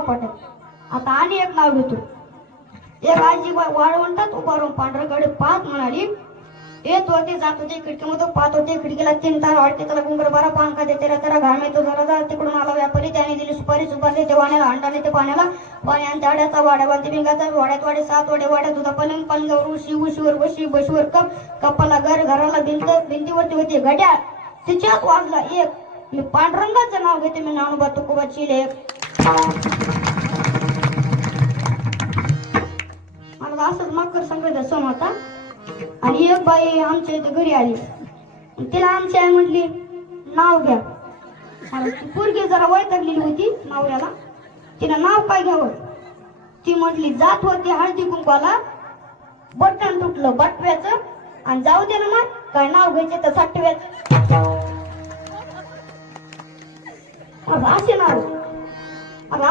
पटत आता आणि एक नाव घेतो. एक आजी वाळवंटात उभा राहून पांढऱ्याकडे पाहत म्हणाली, येत होते जात होते खिडकीमध्ये पाहत होते, खिडकीला 3 तार वाढते, त्याला गुंगर बारा पांखा दे, तेरा तेरा घाम येतो जरा जरा. तिकडून आला व्यापारी, त्याने दिली सुपारी, सुपारी ते वाण्याला, अंडाने ते पाण्याला, पाण्याने आड्याचा वाड्या बांधते भिंगाचा, वाड्यात वाडे 7 वाडे वाड्यात होता पलंग, पलंगावर उशी, उशीवर बशी, बशीवर कप, कपाला घर, घराला भिंत, भिंतीवरती होती घड्याळ. तिच्यात वाजला एक. मी पांडुरंगाचं नाव घेते, मी नानोबा तुकोबाची लेक. मला असंच मकर संक्रांत सण होता आणि एक बाई आमच्या इथे घरी आली. तिला आमची आई म्हटली नाव घ्या. ती पोरगी जरा वैतागलेली होती नवऱ्याला. तिनं नाव काय घ्यावं. ती म्हटली जात होती हळदी कुंकवाला, बटन तुटलं बटव्याचं आणि जाऊ दे ना मग काय नाव घ्यायचे तर साठव्याचं. असे नाव आता